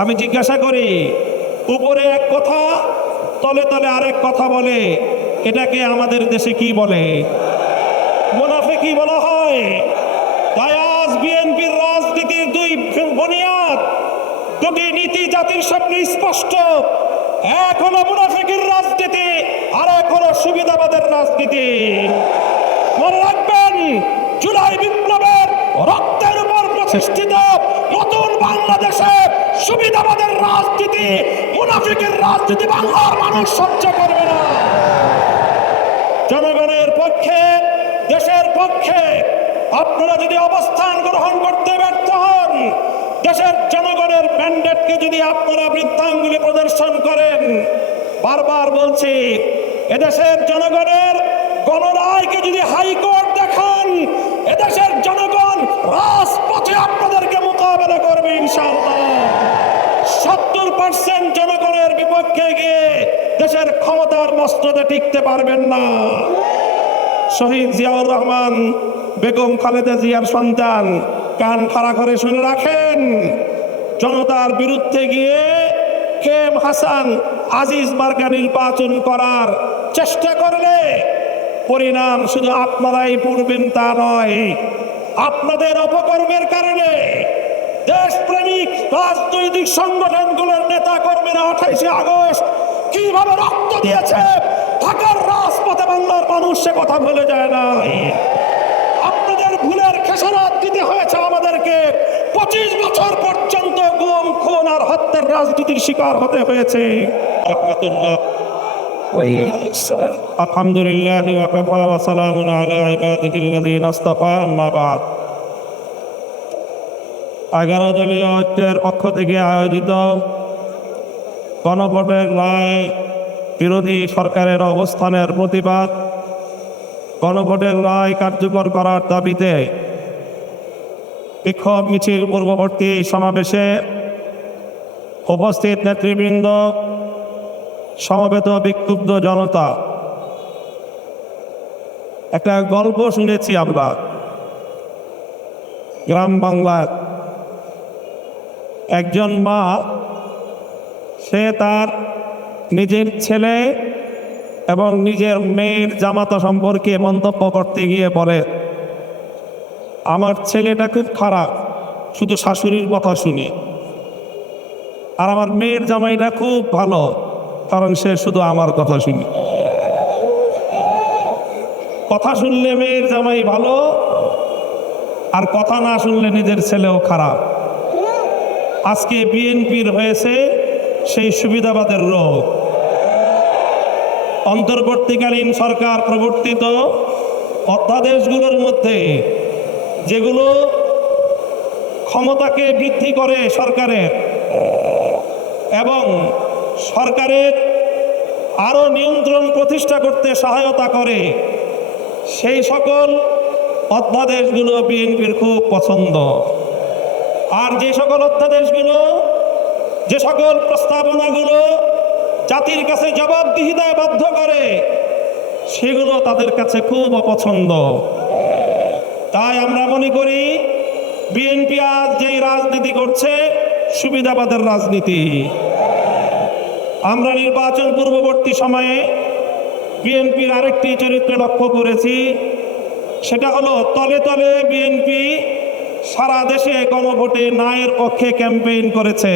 আমি জিজ্ঞাসা করি, উপরে এক কথা তলে তলে আরেক কথা বলে, এটাকে আমাদের দেশে কি বলে? মুনাফিকি বলা হয়। তাই আজ বিএনপির রাজনীতির দুই বুনিয়াদ, দুটি নীতি জাতির সামনে স্পষ্ট। এক হলো মুনাফিকির রাজনীতি, আর এক হলো সুবিধাবাদের রাজনীতি। মনে রাখবেন, জুলাই বিপ্লবের রক্তের উপর প্রতিষ্ঠিত নতুন বাংলাদেশে সুবিধাবাদের রাজনীতি, মুনাফিকের রাজনীতি বাংলার মানুষ সহ্য করবে না। জনগণের পক্ষে, দেশের পক্ষে আপনারা যদি অবস্থান গ্রহণ করতে ব্যর্থ হন, দেশের জনগণের ম্যান্ডেটকে যদি আপনারা বৃদ্ধাঙ্গুলি প্রদর্শন করেন, বারবার বলছি, এদেশের জনগণের গণরায়কে যদি হাইকোর্ট দেখান, এদেশের জনগণ রাজপথে আপনাদেরকে মোকাবেলা করবে ইনশাআল্লাহ। 70% জনগণের বিপক্ষে গিয়ে দেশের ক্ষমতার মস্তদে টিকতে পারবেন না। শহীদ জিয়াউর রহমান, বেগম খালেদা জিয়ার সন্তান, কান খাড়া করে শুনে রাখেন, জনতার বিরুদ্ধে গিয়ে কেএম হাসান আজিজ মার্কা নির্বাচন করার চেষ্টা করলে পরিণাম শুধু আপনারাই পড়বেন তা নয়, আপনাদের অপকর্মের কারণে দেশপ্রেমিক রাজনৈতিক সংগঠনগুলোর নেতা কর্মীরা 28শে আগস্ট কিভাবে রক্ত দিয়েছে ঢাকার রাজপথে বাংলার মানুষ সে কথা ভুলে যায় না। আপনাদের ভুলের খেসারত দিতে হয়েছে আমাদেরকে। 25 বছর পর্যন্ত গুম, খুন আর হত্যার রাজনীতির শিকার হতে হয়েছে। আলহামদুলিল্লাহ ওয়া কাফা ওয়া সালামুন আলা ইবাদিহিল্লাযীনা ইসতাফা, আম্মা বাদ। 11 দলীয় ঐক্যের পক্ষ থেকে আয়োজিত গণভোটের রায় বিরোধী সরকারের অবস্থানের প্রতিবাদ, গণভোটের রায় কার্যকর করার দাবিতে বিক্ষোভ মিছিল পূর্ববর্তী সমাবেশে উপস্থিত নেতৃবৃন্দ, সমবেত বিক্ষুব্ধ জনতা, একটা গল্প শুনেছি আমরা। গ্রাম বাংলার একজন মা, সে তার নিজের ছেলে এবং নিজের মেয়ের জামাতা সম্পর্কে মন্তব্য করতে গিয়ে বলে, আমার ছেলেটা খুব খারাপ, শুধু শাশুড়ির কথা শুনে, আর আমার মেয়ের জামাইটা খুব ভালো, কারণ সে শুধু আমার কথা শুনে। কথা শুনলে মেয়ের জামাই ভালো, আর কথা না শুনলে নিজের ছেলেও খারাপ। আজকে বিএনপির হয়েছে সেই সুবিধাবাদের রোগ। অন্তর্বর্তীকালীন সরকার প্রবর্তিত অধ্যাদেশগুলোর মধ্যে যেগুলো ক্ষমতাকে বৃদ্ধি করে সরকারের এবং সরকারের আরও নিয়ন্ত্রণ প্রতিষ্ঠা করতে সহায়তা করে, সেই সকল অধ্যাদেশগুলো বিএনপির খুব পছন্দ। আর যে সকল অধ্যাদেশগুলো, যে সকল প্রস্তাবনাগুলো জাতির কাছে জবাবদিহিতায় বাধ্য করে, সেগুলো তাদের কাছে খুব অপছন্দ। তাই আমরা মনে করি বিএনপি আজ যেই রাজনীতি করছে, সুবিধাবাদের রাজনীতি। আমরা নির্বাচন পূর্ববর্তী সময়ে বিএনপির আরেকটি চরিত্র লক্ষ্য করেছি, সেটা হলো তলে তলে বিএনপি সারা দেশে গণভোটে ন্যায়ের পক্ষে ক্যাম্পেইন করেছে,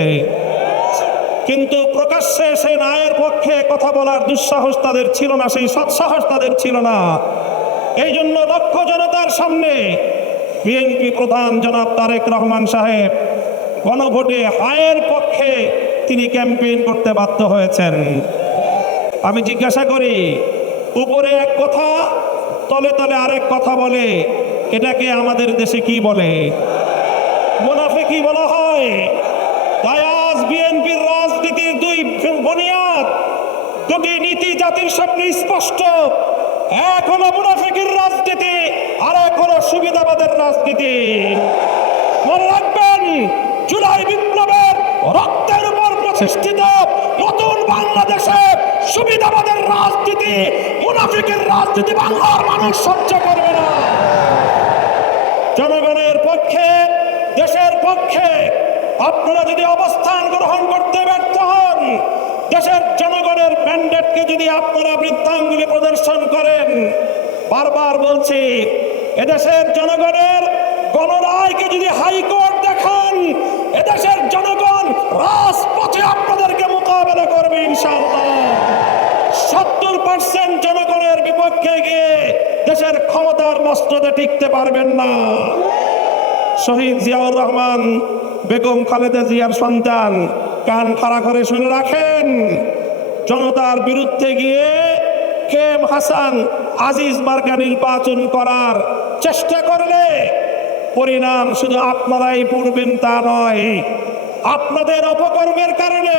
কিন্তু প্রকাশ্যে সে ন্যায়ের পক্ষে কথা বলার দুঃসাহস তাদের ছিল না, সেই সৎসাহস তাদের ছিল না। এই জন্য লক্ষ জনতার সামনে বিএনপি প্রধান জনাব তারেক রহমান সাহেব গণভোটে হায়ের পক্ষে তিনি ক্যাম্পেইন করতে বাধ্য হয়েছেন। আমি জিজ্ঞাসা করি, উপরে এক কথা তলে তলে আরেক কথা বলে, এটাকে আমাদের দেশে কি বলে? মুনাফিকি বলা হয়। তাই আজ বিএনপির রাজনীতির দুই বুনিয়াদ, দুটি নীতি জাতির সামনে স্পষ্ট। এক হলো মুনাফিকির রাজনীতি, আর এক হলো সুবিধাবাদের রাজনীতি। মনে রাখবেন, জুলাই বিপ্লবের রক্তের উপর প্রতিষ্ঠিত নতুন বাংলাদেশে সুবিধাবাদের রাজনীতি, মুনাফিকের রাজনীতি বাংলার মানুষ সহ্য করবে না। জনগণের পক্ষে, দেশের পক্ষে আপনারা যদি অবস্থান গ্রহণ করতে ব্যর্থ হন, দেশের জনগণের ম্যান্ডেটকে যদি আপনারা বৃদ্ধাঙ্গুলি প্রদর্শন করেন, বারবার বলছি, এদেশের জনগণের গণরায়কে যদি হাইকোর্ট দেখান, এদেশের জনগণ রাজপথে আপনাদেরকে মোকাবেলা করবে ইনশাআল্লাহ। 70% জনগণের বিপক্ষে গিয়ে দেশের ক্ষমতার মস্তদে টিকতে পারবেন না। শহীদ জিয়াউর রহমান, বেগম খালেদা জিয়ার সন্তান, কান খাড়া করে শুনে রাখেন, জনতার বিরুদ্ধে গিয়ে কেম হাসান আজিজ মার্কা নির্বাচন করার চেষ্টা করলে পরিণাম শুধু আপনারাই পড়বেন তা নয়, আপনাদের অপকর্মের কারণে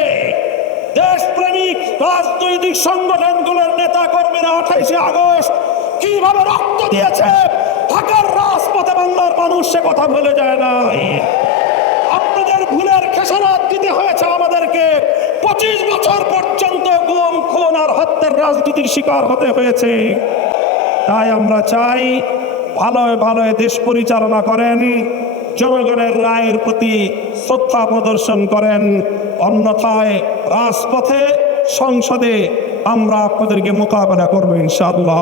দেশপ্রেমিক রাজনৈতিক সংগঠনগুলোর নেতা কর্মীরা 28 আগস্ট কিভাবে রক্ত দিয়েছে ঢাকার রাজপথে বাংলার মানুষ সে কথা ভুলে যায় নাই। আপনাদের ভুলের খেসারত দিতে হয়েছে আমাদেরকে। 25 বছর পর্যন্ত গুম, খুন আর হত্যার রাজনীতির শিকার হতে হয়েছে। তাই আমরা চাই ভালো ভালো দেশ পরিচালনা করেন, জনগণের রায়ের প্রতি শ্রদ্ধা প্রদর্শন করেন, অন্যথায় রাজপথে সংসদে আমরা আপনাদেরকে মোকাবেলা করবো ইনশাআল্লাহ।